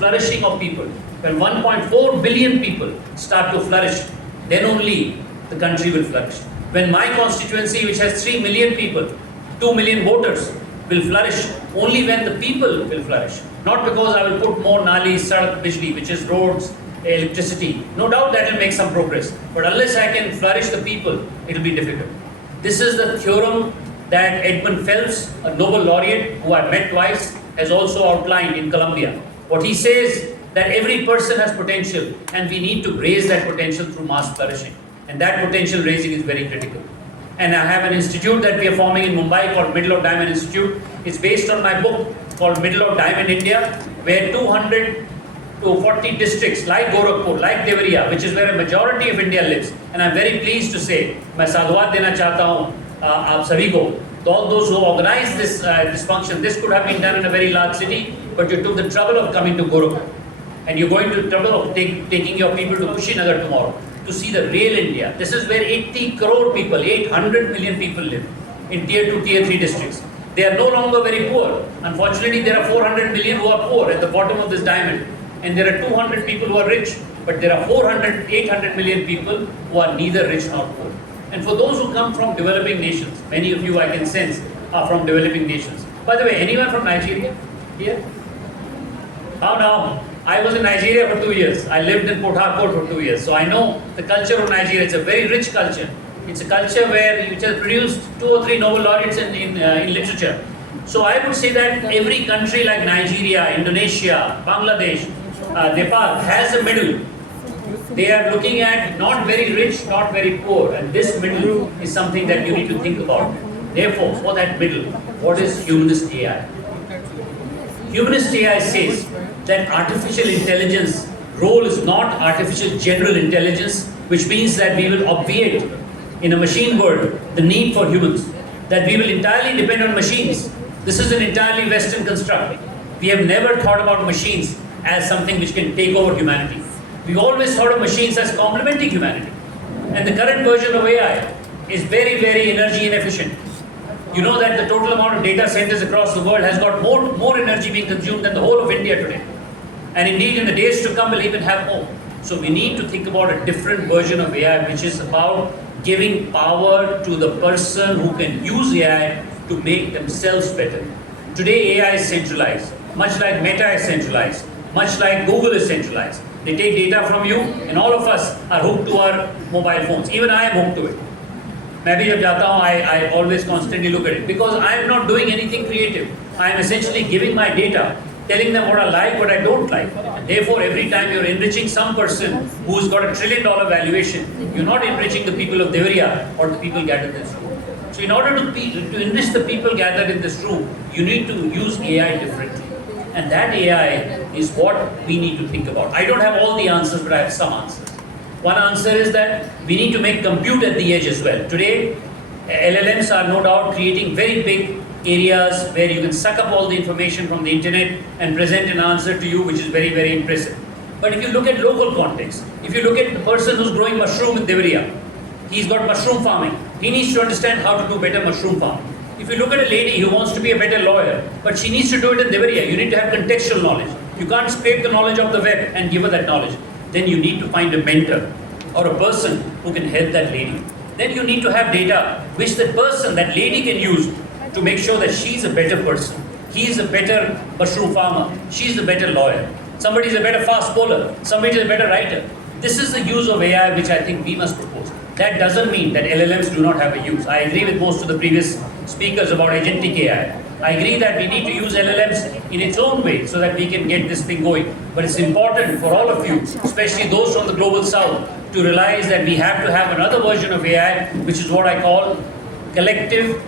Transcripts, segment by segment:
flourishing of people. When 1.4 billion people start to flourish, then only the country will flourish. When my constituency, which has 3 million people, 2 million voters, will flourish, only when the people will flourish. Not because I will put more nali, sadak, bijli, which is roads, electricity. No doubt that will make some progress. But unless I can flourish the people, it will be difficult. This is the theorem that Edmund Phelps, a Nobel laureate who I met twice, has also outlined in Columbia. What he says that every person has potential and we need to raise that potential through mass flourishing. And that potential raising is very critical. And I have an institute that we are forming in Mumbai called Middle of Diamond Institute. It's based on my book called Middle of Diamond India, where 200 to 40 districts like Gorakhpur, like Devariya, which is where a majority of India lives. And I'm very pleased to say, मैं साधुवाद देना चाहता हूँ आप सभी को. All those who organized this function, this could have been done in a very large city, but you took the trouble of coming to Gorakhpur. And you're going to the trouble of taking your people to Kushinagar tomorrow to see the real India. This is where 80 crore people, 800 million people live in tier 2, tier 3 districts. They are no longer very poor. Unfortunately, there are 400 million who are poor at the bottom of this diamond. And there are 200 people who are rich. But there are 800 million people who are neither rich nor poor. And for those who come from developing nations, many of you I can sense are from developing nations. By the way, anyone from Nigeria here? How now? I was in Nigeria for 2 years. I lived in Port Harcourt for 2 years. So I know the culture of Nigeria. It's a very rich culture. It's a culture which has produced 2 or 3 Nobel laureates in literature. So I would say that every country like Nigeria, Indonesia, Bangladesh, Nepal has a middle. They are looking at not very rich, not very poor. And this middle is something that you need to think about. Therefore, for that middle, what is humanist AI? Humanist AI says that artificial intelligence role is not artificial general intelligence, which means that we will obviate in a machine world the need for humans, that we will entirely depend on machines. This is an entirely Western construct. We have never thought about machines as something which can take over humanity. We've always thought of machines as complementing humanity. And the current version of AI is very, very energy inefficient. You know that the total amount of data centers across the world has got more energy being consumed than the whole of India today. And indeed, in the days to come, we'll even have more. So we need to think about a different version of AI, which is about giving power to the person who can use AI to make themselves better. Today, AI is centralized, much like Meta is centralized, much like Google is centralized. They take data from you, and all of us are hooked to our mobile phones. Even I am hooked to it. मैं भी जब जाता हूँ, I always constantly look at it because I am not doing anything creative. I am essentially giving my data, telling them what I like, what I don't like. And therefore, every time you're enriching some person who's got $1 trillion valuation, you're not enriching the people of Devariya or the people gathered in this room. So in order to enrich the people gathered in this room, you need to use AI differently. And that AI is what we need to think about. I don't have all the answers, but I have some answers. One answer is that we need to make compute at the edge as well. Today, LLMs are no doubt creating very big areas where you can suck up all the information from the internet and present an answer to you, which is very, very impressive. But if you look at local context, if you look at the person who's growing mushroom in Devariya, he's got mushroom farming. He needs to understand how to do better mushroom farming. If you look at a lady who wants to be a better lawyer, but she needs to do it in Devariya, you need to have contextual knowledge. You can't scrape the knowledge of the web and give her that knowledge. Then you need to find a mentor or a person who can help that lady. Then you need to have data which that person, that lady can use to make sure that she's a better person. He's a better mushroom farmer. She's a better lawyer. Somebody's a better fast bowler. Somebody's a better writer. This is the use of AI which I think we must propose. That doesn't mean that LLMs do not have a use. I agree with most of the previous speakers about agentic AI. I agree that we need to use LLMs in its own way so that we can get this thing going. But it's important for all of you, especially those from the global south, to realize that we have to have another version of AI, which is what I call collective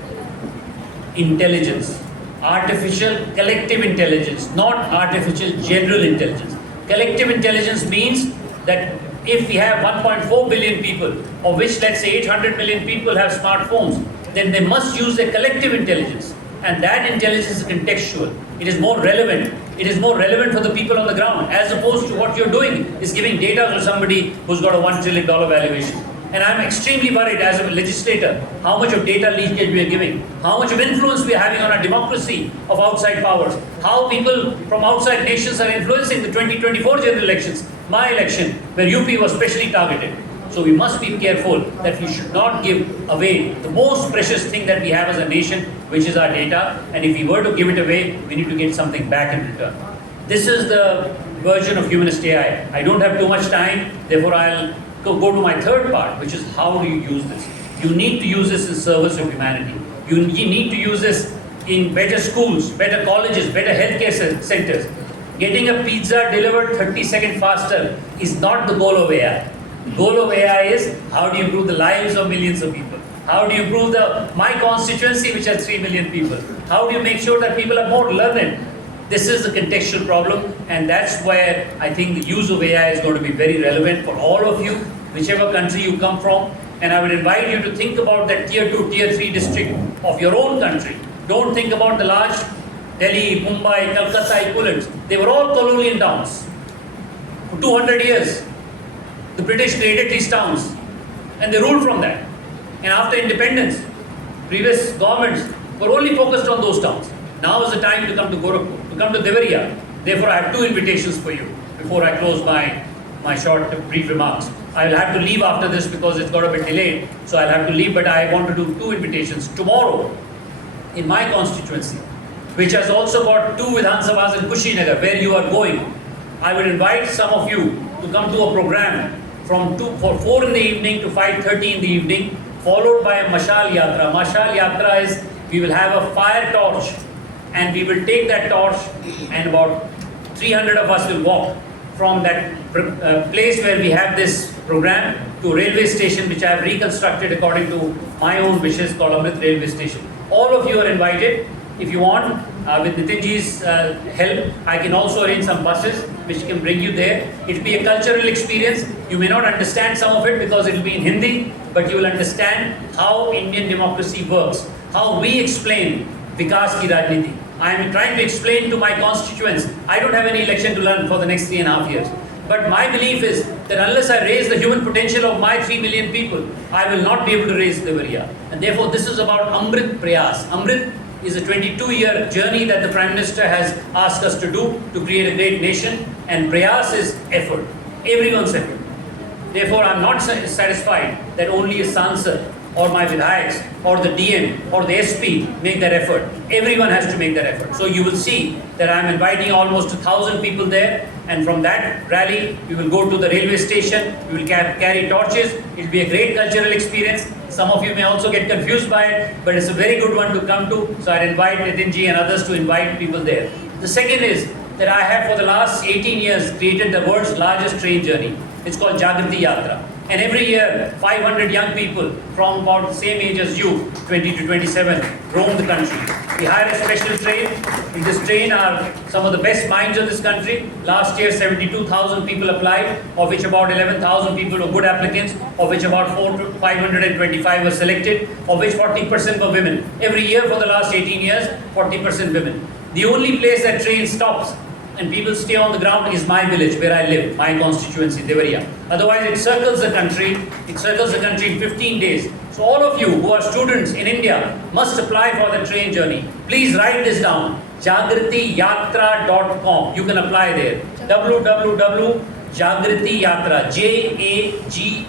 intelligence. Artificial collective intelligence, not artificial general intelligence. Collective intelligence means that if we have 1.4 billion people, of which let's say 800 million people have smartphones, then they must use their collective intelligence. And that intelligence is contextual. It is more relevant. It is more relevant for the people on the ground, as opposed to what you're doing is giving data to somebody who's got a $1 trillion valuation. And I'm extremely worried as a legislator how much of data leakage we are giving, how much of influence we are having on our democracy of outside powers, how people from outside nations are influencing the 2024 general elections, my election, where UP was specially targeted. So we must be careful that we should not give away the most precious thing that we have as a nation, which is our data. And if we were to give it away, we need to get something back in return. This is the version of humanist AI. I don't have too much time, therefore I'll go to my third part, which is how do you use this? You need to use this in service of humanity. You need to use this in better schools, better colleges, better healthcare centers. Getting a pizza delivered 30 seconds faster is not the goal of AI. The goal of AI is how do you improve the lives of millions of people? How do you improve my constituency, which has 3 million people? How do you make sure that people are more learned? This is the contextual problem, and that's where I think the use of AI is going to be very relevant for all of you, whichever country you come from. And I would invite you to think about that tier 2, tier 3 district of your own country. Don't think about the large Delhi, Mumbai, Calcutta equivalents. They were all colonial towns. For 200 years, the British created these towns, and they ruled from that. And after independence, previous governments were only focused on those towns. Now is the time to come to Gorakhpur, to come to Devariya. Therefore, I have 2 invitations for you before I close my short, brief remarks. I will have to leave after this because it's got a bit delayed, so I'll have to leave, but I want to do 2 invitations. Tomorrow, in my constituency, which has also got 2 Vidhan Sabhas in Kushinagar, where you are going, I would invite some of you to come to a program from 4 in the evening to 5:30 in the evening, followed by a Mashal Yatra. Mashal Yatra is, we will have a fire torch, and we will take that torch, and about 300 of us will walk from that place where we have this program to railway station, which I have reconstructed according to my own wishes, called Amrit Railway Station. All of you are invited. If you want, with Nitinji's help, I can also arrange some buses which can bring you there. It will be a cultural experience. You may not understand some of it because it will be in Hindi, but you will understand how Indian democracy works, how we explain Vikas ki Rajniti. I am trying to explain to my constituents. I don't have any election to learn for the next 3.5 years. But my belief is that unless I raise the human potential of my 3 million people, I will not be able to raise Devariya. And therefore, this is about Amrit Prayas. Amrit is a 22-year journey that the Prime Minister has asked us to do to create a great nation. And Prayas is effort, everyone's effort. Therefore, I'm not satisfied that only a Sansad or my Vidhayaks or the DM or the SP make that effort. Everyone has to make that effort. So you will see that I'm inviting almost 1,000 people there, and from that rally, we will go to the railway station, we will carry torches. It will be a great cultural experience. Some of you may also get confused by it, but it's a very good one to come to. So I'd invite Nitinji and others to invite people there. The second is that I have for the last 18 years created the world's largest train journey. It's called Jagriti Yatra. And every year, 500 young people from about the same age as you, 20 to 27, roam the country. We hire a special train. In this train are some of the best minds of this country. Last year, 72,000 people applied, of which about 11,000 people were good applicants, of which about 525 were selected, of which 40% were women. Every year for the last 18 years, 40% women. The only place that train stops and people stay on the ground is my village where I live, my constituency, Devariya. Otherwise, it circles the country. It circles the country in 15 days. So all of you who are students in India must apply for the train journey. Please write this down, jagritiyatra.com. You can apply there. www.jagritiyatra, Jagriti,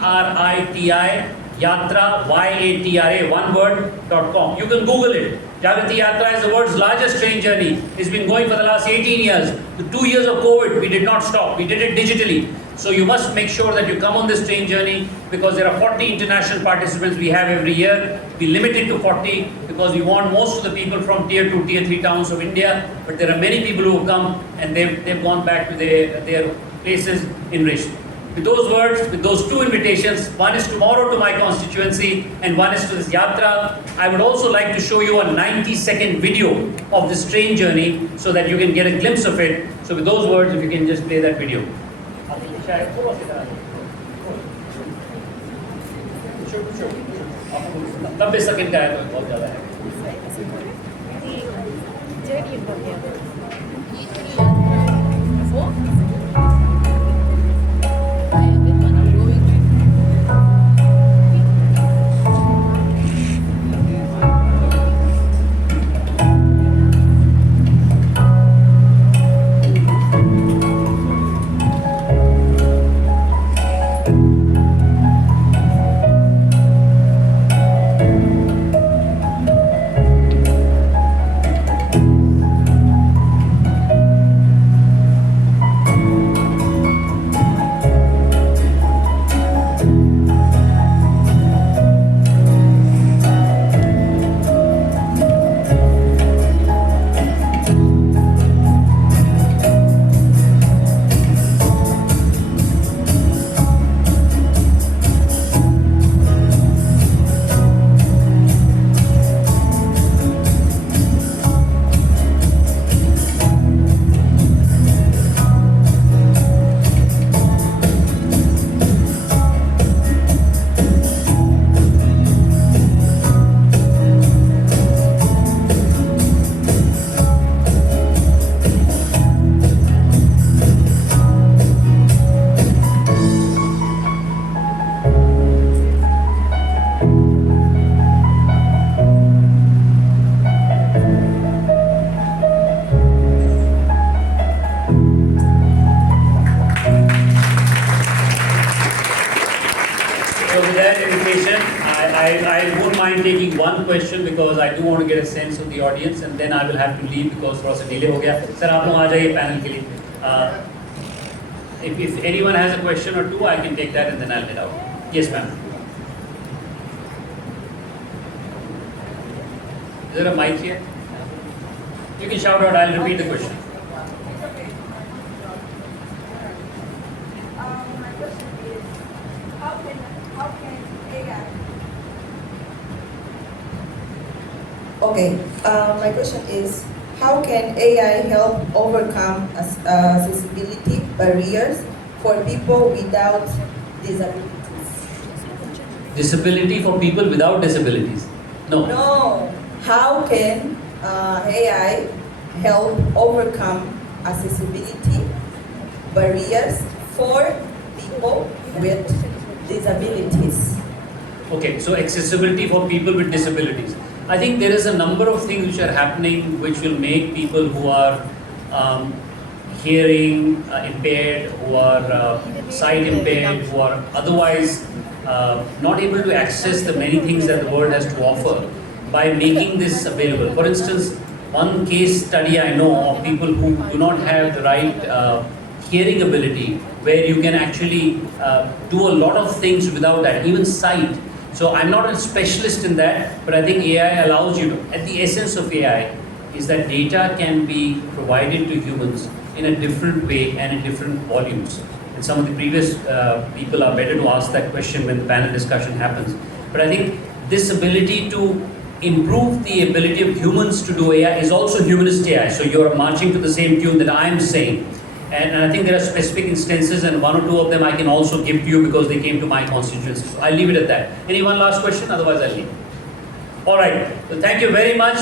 Yatra, Y-A-T-R-A, one word.com. You can Google it. Jagriti Yatra is the world's largest train journey. It's been going for the last 18 years. The 2 years of COVID, we did not stop. We did it digitally. So you must make sure that you come on this train journey because there are 40 international participants we have every year. We limit it to 40 because we want most of the people from tier 2, tier 3 towns of India. But there are many people who have come and they've gone back to their places enriched. With those words, with those 2 invitations, one is tomorrow to my constituency and one is to this yatra. I would also like to show you a 90-second video of this train journey so that you can get a glimpse of it. So with those words, if you can just play that video. 90 second का है तो बहुत ज़्यादा है. I won't mind taking one question because I do want to get a sense of the audience, and then I will have to leave because थोड़ा सा delay हो गया. Sir, आप लोग आ जाइए panel के लिए. If anyone has a question or two, I can take that and then I'll head out. Yes, ma'am. Is there a mic here? You can shout out. I'll repeat the question. My question is, how can AI? Okay, my question is, how can AI help overcome accessibility barriers for people without disabilities? Disability for people without disabilities? No. No. How can AI help overcome accessibility barriers for people with disabilities? Okay, so accessibility for people with disabilities. I think there is a number of things which are happening which will make people who are hearing impaired, who are sight impaired, who are otherwise not able to access the many things that the world has to offer by making this available. For instance, one case study I know of people who do not have the right hearing ability, where you can actually do a lot of things without that, even sight. So I'm not a specialist in that, but I think AI allows you to, at the essence of AI is that data can be provided to humans in a different way and in different volumes. And some of the previous people are better to ask that question when the panel discussion happens. But I think this ability to improve the ability of humans to do AI is also humanist AI. So you're marching to the same tune that I'm saying. And I think there are specific instances, and one or two of them I can also give to you because they came to my constituency. So I'll leave it at that. Any one last question? Otherwise, I'll leave. All right. So thank you very much.